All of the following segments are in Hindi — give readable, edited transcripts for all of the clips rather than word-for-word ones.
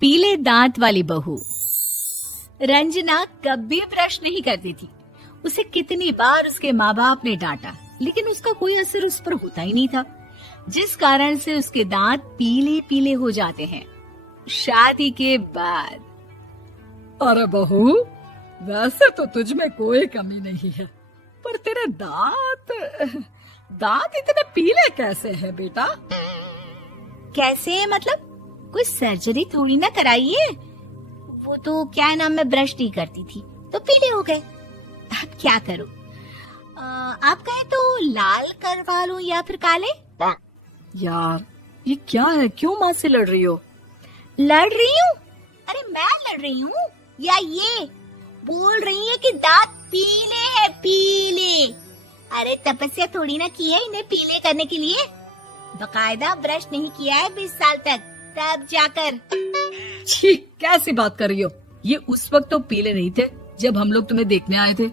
पीले दांत वाली बहू। रंजना कभी ब्रश नहीं करती थी। उसे कितनी बार उसके माँ बाप ने डांटा, लेकिन उसका कोई असर उस पर होता ही नहीं था, जिस कारण से उसके दांत पीले पीले हो जाते हैं। शादी के बाद अरे बहू, वैसे तो तुझ में कोई कमी नहीं है, पर तेरे दांत इतने पीले कैसे हैं बेटा? कैसे मतलब? कोई सर्जरी थोड़ी ना कराइए। वो तो क्या नाम, मैं ब्रश नहीं करती थी तो पीले हो गए। अब क्या करूं? आप कहें तो लाल करवा लूं या फिर काले? यार ये क्या है, क्यों माँ से लड़ रही हो? लड़ रही हूँ? अरे मैं लड़ रही हूँ या ये बोल रही है कि दांत पीले हैं, पीले। अरे तपस्या थोड़ी ना की है इन्हें पीले करने के लिए। बकायदा ब्रश नहीं किया है 20 साल तक, तब जाकर। छी, कैसी बात कर रही हो? ये उस वक्त तो पीले नहीं थे जब हम लोग तुम्हें देखने आए थे।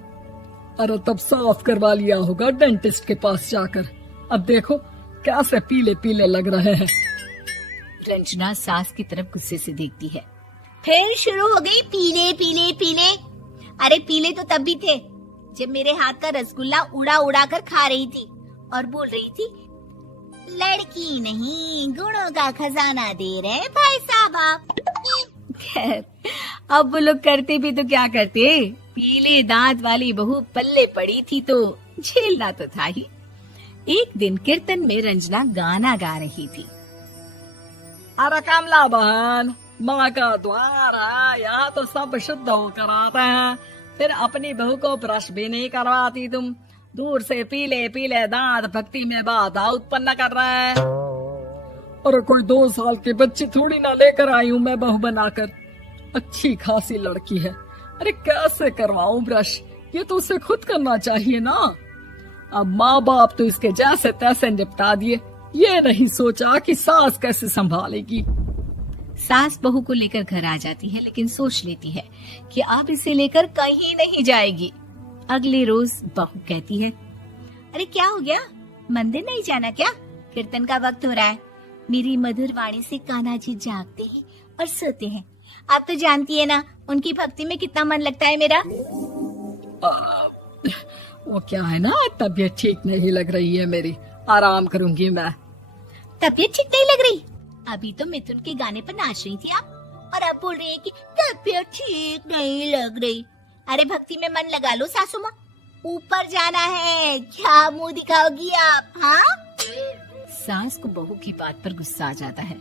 अरे तब साफ करवा लिया होगा डेंटिस्ट के पास जाकर। अब देखो कैसे पीले पीले लग रहे हैं। रंजना सास की तरफ गुस्से से देखती है। फिर शुरू हो गई पीले पीले पीले। अरे पीले तो तब भी थे जब मेरे हाथ का रसगुल्ला उड़ा उड़ा कर खा रही थी और बोल रही थी, लड़की नहीं गुणों का खजाना दे रहे भाई साहब आप। खैर, अब वो लोग करते भी तो क्या करते, पीले दांत वाली बहू पल्ले पड़ी थी तो झेलना तो था ही। एक दिन कीर्तन में रंजना गाना गा रही थी। अरे कमला बहन, माँ का द्वार है, यहाँ तो सब शुद्ध होकर आते हैं, फिर अपनी बहू को ब्रश भी नहीं करवाती तुम। दूर से पीले पीले दांत भक्ति में बाधा उत्पन्न कर रहे हैं। अरे कोई 2 साल की बच्ची थोड़ी ना लेकर आई हूँ मैं बहू बनाकर। अच्छी खासी लड़की है, अरे कैसे करवाऊं ब्रश? ये तो उसे खुद करना चाहिए ना। अब माँ बाप तो इसके जैसे तैसे निपटा दिए, ये नहीं सोचा कि सास कैसे संभालेगी। सास बहू को लेकर घर आ जाती है, लेकिन सोच लेती है कि अब इसे लेकर कहीं नहीं जाएगी। अगले रोज बहू कहती है, अरे क्या हो गया, मंदिर नहीं जाना क्या? कीर्तन का वक्त हो रहा है। मेरी मधुर वाणी से कान्हा जी जागते हैं और सोते हैं। आप तो जानती है ना उनकी भक्ति में कितना मन लगता है मेरा। वो क्या है ना, तबीयत ठीक नहीं लग रही है मेरी, आराम करूंगी मैं। तबीयत ठीक नहीं लग रही? अभी तो मिथुन के गाने पर नाच रही थी आप, और अब बोल रही है कि तबीयत ठीक नहीं लग रही। अरे भक्ति में मन लगा लो सासू माँ, ऊपर जाना है, क्या मुंह दिखाओगी आप? हाँ? सास को बहू की बात पर गुस्सा आ जाता है।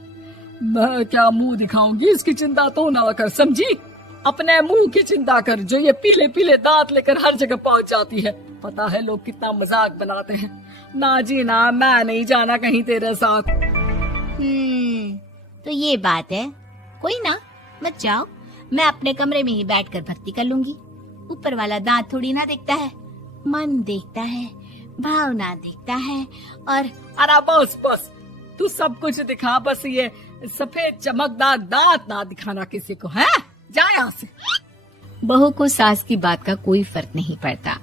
मैं क्या मुंह दिखाऊंगी, इसकी चिंता तो ना कर, समझी? अपने मुंह की चिंता कर, जो ये पीले पीले दांत लेकर हर जगह पहुंच जाती है। पता है लोग कितना मजाक बनाते हैं। ना जी ना, मैं नहीं जाना कहीं तेरे साथ। तो ये बात है, कोई ना, मत जाओ, मैं अपने कमरे में ही बैठकर भक्ति कर लूंगी। ऊपर वाला दांत थोड़ी ना देखता है, मन देखता है, भावना देखता है। और अरे बस बस, तू सब कुछ दिखा, बस ये सफेद चमकदार दांत ना दिखाना किसी को, है? जा यहाँ से। बहू को सास की बात का कोई फर्क नहीं पड़ता,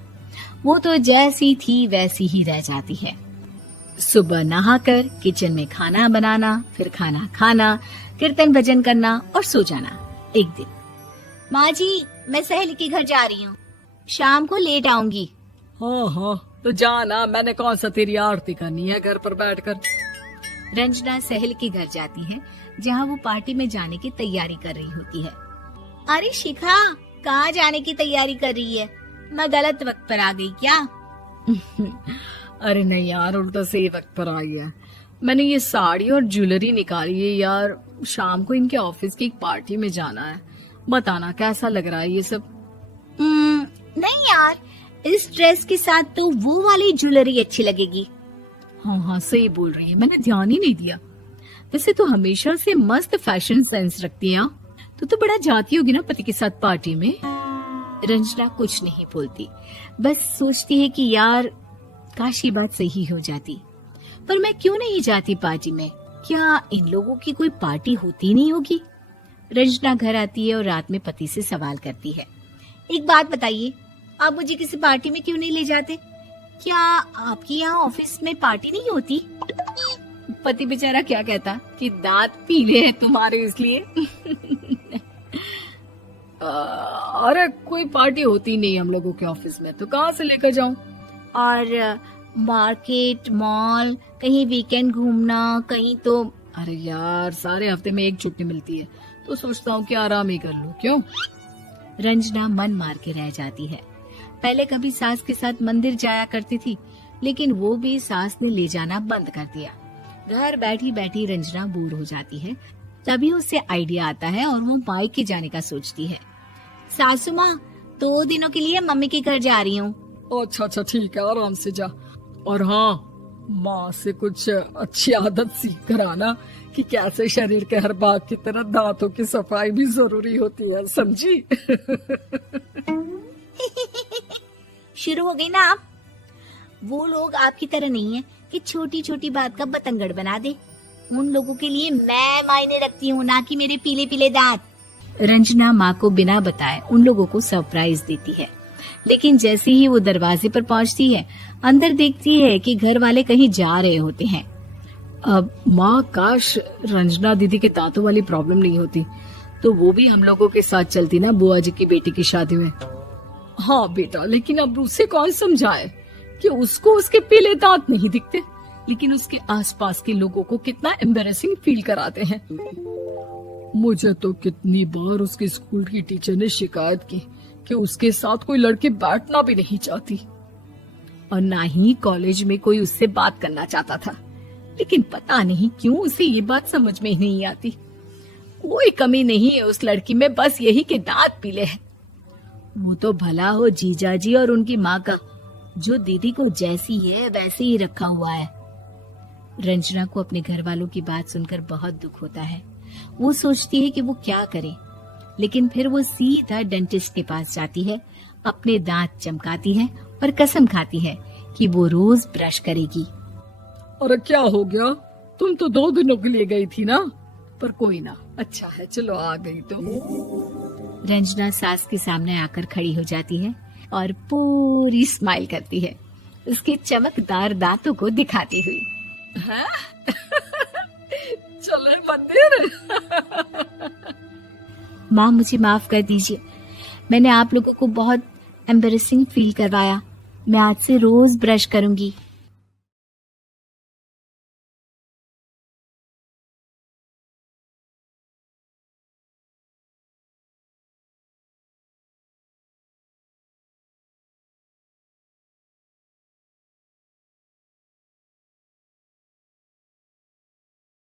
वो तो जैसी थी वैसी ही रह जाती है। सुबह नहाकर किचन में खाना बनाना, फिर खाना खाना, कीर्तन भजन करना और सो जाना। एक दिन, माँ जी मैं सहेली के घर जा रही हूँ, शाम को लेट आऊंगी। हाँ हाँ तो जाना, मैंने कौन सा तेरी आरती करनी है घर पर बैठकर। रंजना सहेली के घर जाती है, जहाँ वो पार्टी में जाने की तैयारी कर रही होती है। अरे शिखा, कहाँ जाने की तैयारी कर रही है? मैं गलत वक्त पर आ गई क्या? अरे नहीं यार, उल्टा सही वक्त पर आ गया। मैंने ये साड़ी और ज्वेलरी निकाली है यार, शाम को इनके ऑफिस की एक पार्टी में जाना है। बताना कैसा लग रहा है ये सब? नहीं यार, इस ड्रेस के साथ तो वो वाली ज्वेलरी अच्छी लगेगी। हाँ हाँ सही बोल रही है, मैंने ध्यान ही नहीं दिया। वैसे तो हमेशा से मस्त फैशन सेंस रखती है। तो बड़ा जाती होगी ना पति के साथ पार्टी में। रंजना कुछ नहीं बोलती, बस सोचती है कि यार काश ये बात सही हो जाती, पर मैं क्यों नहीं जाती पार्टी में? क्या इन लोगों की कोई पार्टी होती नहीं होगी? रंजना घर आती है और रात में पति से सवाल करती है, एक बात बताइए, आप मुझे किसी पार्टी में क्यों नहीं ले जाते? क्या आपके यहाँ ऑफिस में पार्टी नहीं होती? पति बेचारा क्या कहता कि दांत पीले हैं तुम्हारे इसलिए। अरे कोई पार्टी होती नहीं हम लोगों के ऑफिस में, तो कहाँ से लेकर जाऊं? और मार्केट, मॉल, कहीं वीकेंड घूमना, कहीं तो। अरे यार, सारे हफ्ते में एक छुट्टी मिलती है, तो सोचता हूँ कि आराम ही कर लूं। क्यों? रंजना मन मार के रह जाती है। पहले कभी सास के साथ मंदिर जाया करती थी, लेकिन वो भी सास ने ले जाना बंद कर दिया। घर बैठी बैठी रंजना बोर हो जाती है। तभी उसे आइडिया आता है और वो मायके जाने का सोचती है। सासू माँ, 2 दिनों के लिए मम्मी के घर जा रही हूँ। अच्छा अच्छा ठीक है, आराम से जा। और हाँ, माँ से कुछ अच्छी आदत सीख कर आना कि कैसे शरीर के हर भाग की तरह दांतों की सफाई भी जरूरी होती है, समझी? शुरू हो गई ना आप। वो लोग आपकी तरह नहीं है कि छोटी छोटी बात का बतंगड़ बना दे। उन लोगों के लिए मैं मायने रखती हूँ, ना कि मेरे पीले पीले दांत। रंजना माँ को बिना बताए उन लोगों को सरप्राइज देती है, लेकिन जैसे ही वो दरवाजे पर पहुँचती है, अंदर देखती है कि घर वाले कहीं जा रहे होते हैं। अब माँ, काश रंजना दीदी के दांतों वाली प्रॉब्लम नहीं होती, तो वो भी हम लोगों के साथ चलती ना बुआ जी की बेटी की शादी में। हाँ बेटा, लेकिन अब उसे कौन समझाए कि उसको उसके पीले दांत नहीं दिखते, लेकिन उसके आसपास के लोगों को कितना एम्बैरेसिंग फील कराते हैं। मुझे तो कितनी बार उसके स्कूल की टीचर ने शिकायत की कि उसके साथ कोई लड़की बैठना भी नहीं चाहती, और ना ही कॉलेज में कोई उससे बात करना चाहता था। लेकिन पता नहीं क्यों उसे ये बात समझ में ही नहीं आती। कोई कमी नहीं है उस लड़की में, बस यही कि दांत पीले हैं। वो तो भला हो जीजा जी और उनकी माँ का, जो दीदी को जैसी है वैसे ही रखा हुआ है। रंजना को अपने घर वालों की बात सुनकर बहुत दुख होता है। वो सोचती है कि वो क्या करे, लेकिन फिर वो सीधा डेंटिस्ट के पास जाती है, अपने दांत चमकाती है और कसम खाती है कि वो रोज ब्रश करेगी। अरे क्या हो गया? तुम तो 2 दिनों के लिए गई थी ना, पर कोई ना, अच्छा है, चलो आ गई तो। रंजना सास के सामने आकर खड़ी हो जाती है और पूरी स्माइल करती है, उसके चमकदार दांतों को दिखाती हुई। हैं? चले मंदिर। माँ, मुझे माफ कर दीजिए, मैंने आप लोगों को बहुत एम्बैरेसिंग फील करवाया। मैं आज से रोज ब्रश करूंगी।